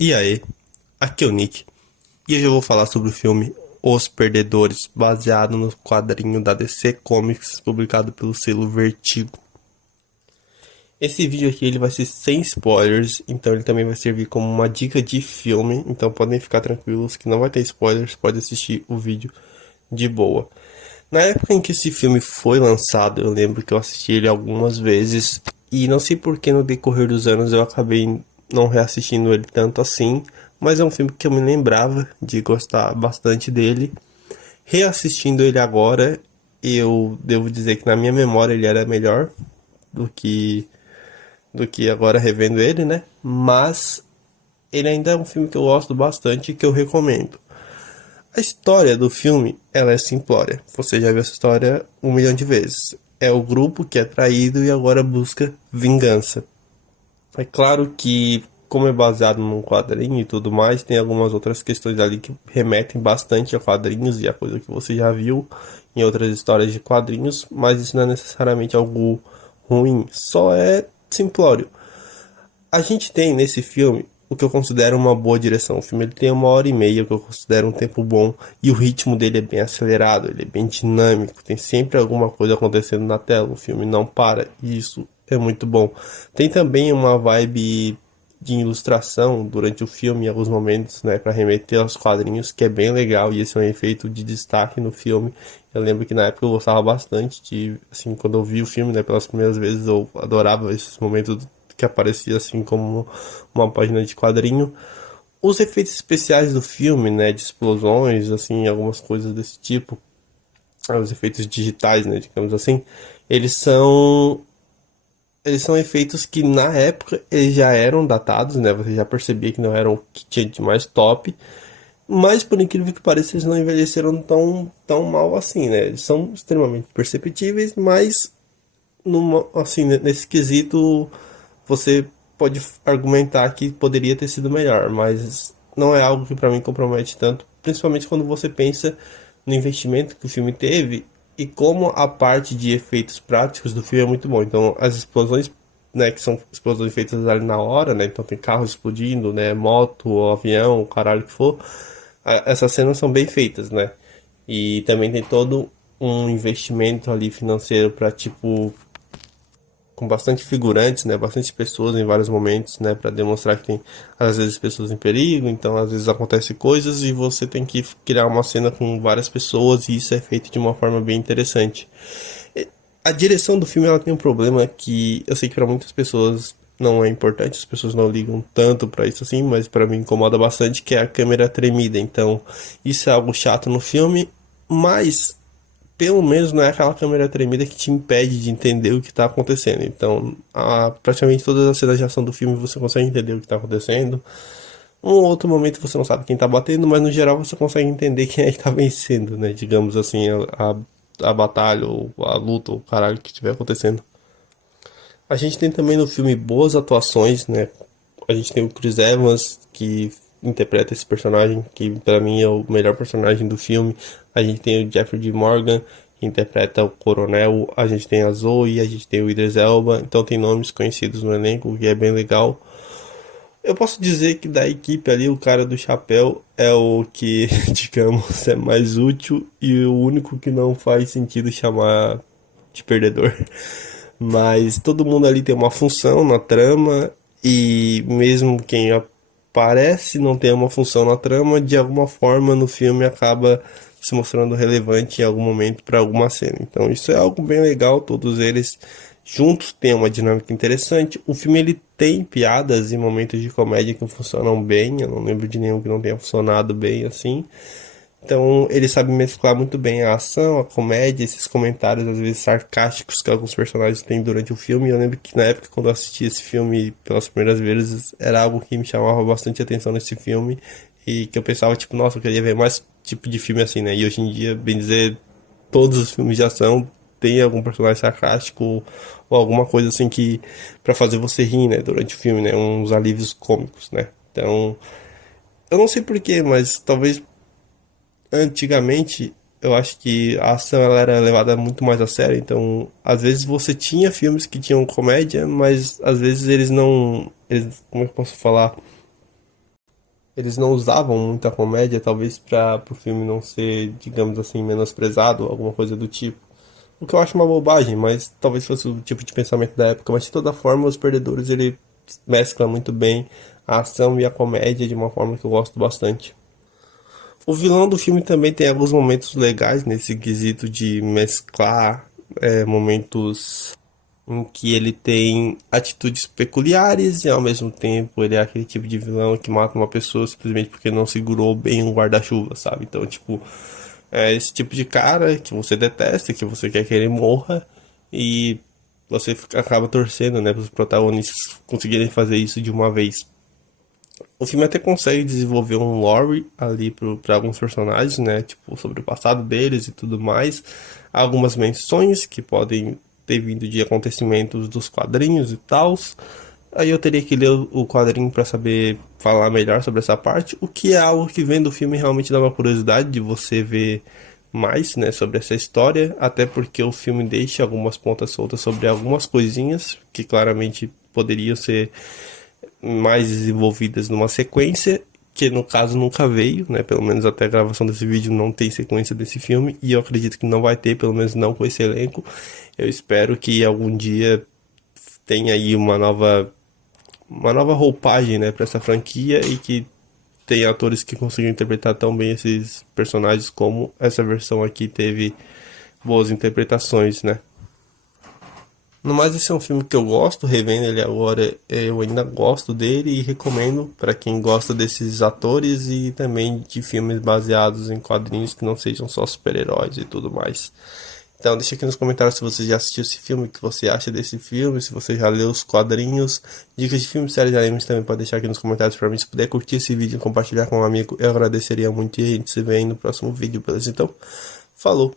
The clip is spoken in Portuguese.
E aí, aqui é o Nick, e hoje eu vou falar sobre o filme Os Perdedores, baseado no quadrinho da DC Comics, publicado pelo selo Vertigo. Esse vídeo aqui ele vai ser sem spoilers, então ele também vai servir como uma dica de filme, então podem ficar tranquilos que não vai ter spoilers, pode assistir o vídeo de boa. Na época em que esse filme foi lançado, eu lembro que eu assisti ele algumas vezes, e não sei por que no decorrer dos anos eu acabei não reassistindo ele tanto assim, mas é um filme que eu me lembrava de gostar bastante dele. Reassistindo ele agora, eu devo dizer que na minha memória ele era melhor do que do que agora revendo ele, né? Mas ele ainda é um filme que eu gosto bastante e que eu recomendo. A história do filme, ela é simplória. Você já viu essa história um milhão de vezes. É o grupo que é traído e agora busca vingança. É claro que, como é baseado num quadrinho e tudo mais, tem algumas outras questões ali que remetem bastante a quadrinhos e a coisa que você já viu em outras histórias de quadrinhos, mas isso não é necessariamente algo ruim, só é simplório. A gente tem nesse filme o que eu considero uma boa direção. O filme ele tem 1 hora e meia, o que eu considero um tempo bom, e o ritmo dele é bem acelerado, ele é bem dinâmico, tem sempre alguma coisa acontecendo na tela, o filme não para, e isso é muito bom. Tem também uma vibe de ilustração durante o filme em alguns momentos, né, para remeter aos quadrinhos, que é bem legal, e esse é um efeito de destaque no filme. Eu lembro que na época eu gostava bastante de, assim, quando eu vi o filme, né, pelas primeiras vezes, eu adorava esses momentos que aparecia assim como uma página de quadrinho. Os efeitos especiais do filme, né, de explosões, assim, algumas coisas desse tipo, os efeitos digitais, né, digamos assim, eles são eles são efeitos que na época eles já eram datados, né? Você já percebia que não eram o que tinha de mais top, mas por incrível que pareça, eles não envelheceram tão mal assim, né? Eles são extremamente perceptíveis, mas assim, nesse quesito você pode argumentar que poderia ter sido melhor, mas não é algo que para mim compromete tanto, principalmente quando você pensa no investimento que o filme teve e como a parte de efeitos práticos do filme é muito bom. Então, as explosões, né, que são explosões feitas ali na hora, né? Então tem carros explodindo, né, moto, avião, caralho que for. Essas cenas são bem feitas, né? E também tem todo um investimento ali financeiro para tipo com bastante figurantes, né, bastante pessoas em vários momentos, né, para demonstrar que tem às vezes pessoas em perigo, então às vezes acontecem coisas e você tem que criar uma cena com várias pessoas e isso é feito de uma forma bem interessante. A direção do filme ela tem um problema que eu sei que para muitas pessoas não é importante, as pessoas não ligam tanto para isso assim, mas para mim incomoda bastante que é a câmera tremida. Então, isso é algo chato no filme, mas pelo menos não é aquela câmera tremida que te impede de entender o que está acontecendo. Então, praticamente todas as cenas de ação do filme você consegue entender o que está acontecendo. Um ou outro momento você não sabe quem está batendo, mas no geral você consegue entender quem é que está vencendo, né? Digamos assim, a batalha ou a luta ou o caralho que estiver acontecendo. A gente tem também no filme boas atuações, né? A gente tem o Chris Evans, que interpreta esse personagem, que para mim é o melhor personagem do filme. A gente tem o Jeffrey D. Morgan, que interpreta o Coronel. A gente tem a Zoe, a gente tem o Idris Elba. Então tem nomes conhecidos no elenco, o que é bem legal. Eu posso dizer que da equipe ali, o cara do chapéu é o que, digamos, é mais útil e o único que não faz sentido chamar de perdedor. Mas todo mundo ali tem uma função na trama e mesmo quem aparece não tem uma função na trama, de alguma forma no filme acaba se mostrando relevante em algum momento para alguma cena. Então isso é algo bem legal, todos eles juntos têm uma dinâmica interessante. O filme ele tem piadas e momentos de comédia que funcionam bem, eu não lembro de nenhum que não tenha funcionado bem assim. Então ele sabe mesclar muito bem a ação, a comédia, esses comentários às vezes sarcásticos que alguns personagens têm durante o filme. Eu lembro que na época quando eu assisti esse filme pelas primeiras vezes era algo que me chamava bastante atenção nesse filme e que eu pensava tipo, nossa, eu queria ver mais tipo de filme assim, né? E hoje em dia, bem dizer, todos os filmes de ação tem algum personagem sarcástico ou alguma coisa assim que para fazer você rir, né, durante o filme, né, uns alívios cômicos, né? Então, eu não sei porquê, mas talvez antigamente eu acho que a ação ela era levada muito mais a sério, então às vezes você tinha filmes que tinham comédia, mas às vezes eles não, eles, como é que eu posso falar? Eles não usavam muita comédia, talvez para o filme não ser, digamos assim, menosprezado, alguma coisa do tipo. O que eu acho uma bobagem, mas talvez fosse o tipo de pensamento da época. Mas de toda forma, Os Perdedores ele mescla muito bem a ação e a comédia de uma forma que eu gosto bastante. O vilão do filme também tem alguns momentos legais nesse quesito de mesclar momentos em que ele tem atitudes peculiares e ao mesmo tempo ele é aquele tipo de vilão que mata uma pessoa simplesmente porque não segurou bem um guarda-chuva, sabe? Então, tipo, é esse tipo de cara que você detesta, que você quer que ele morra e você acaba torcendo, né, para os protagonistas conseguirem fazer isso de uma vez. O filme até consegue desenvolver um lore ali para alguns personagens, né? Tipo, sobre o passado deles e tudo mais. Há algumas menções que podem ter vindo de acontecimentos dos quadrinhos e tals. Aí eu teria que ler o quadrinho para saber falar melhor sobre essa parte. O que é algo que vendo o filme realmente dá uma curiosidade de você ver mais, né, sobre essa história. Até porque o filme deixa algumas pontas soltas sobre algumas coisinhas que claramente poderiam ser mais desenvolvidas numa sequência, que no caso nunca veio, né? Pelo menos até a gravação desse vídeo não tem sequência desse filme, e eu acredito que não vai ter, pelo menos não com esse elenco. Eu espero que algum dia tenha aí uma nova roupagem, né, para essa franquia e que tenha atores que consigam interpretar tão bem esses personagens como essa versão aqui teve boas interpretações, né? No mais, esse é um filme que eu gosto, revendo ele agora, eu ainda gosto dele e recomendo para quem gosta desses atores e também de filmes baseados em quadrinhos que não sejam só super-heróis e tudo mais. Então, deixa aqui nos comentários se você já assistiu esse filme, o que você acha desse filme, se você já leu os quadrinhos, dicas de filmes, séries e animes também pode deixar aqui nos comentários para mim. Se puder curtir esse vídeo e compartilhar com um amigo, eu agradeceria muito e a gente se vê aí no próximo vídeo, beleza? Então, falou!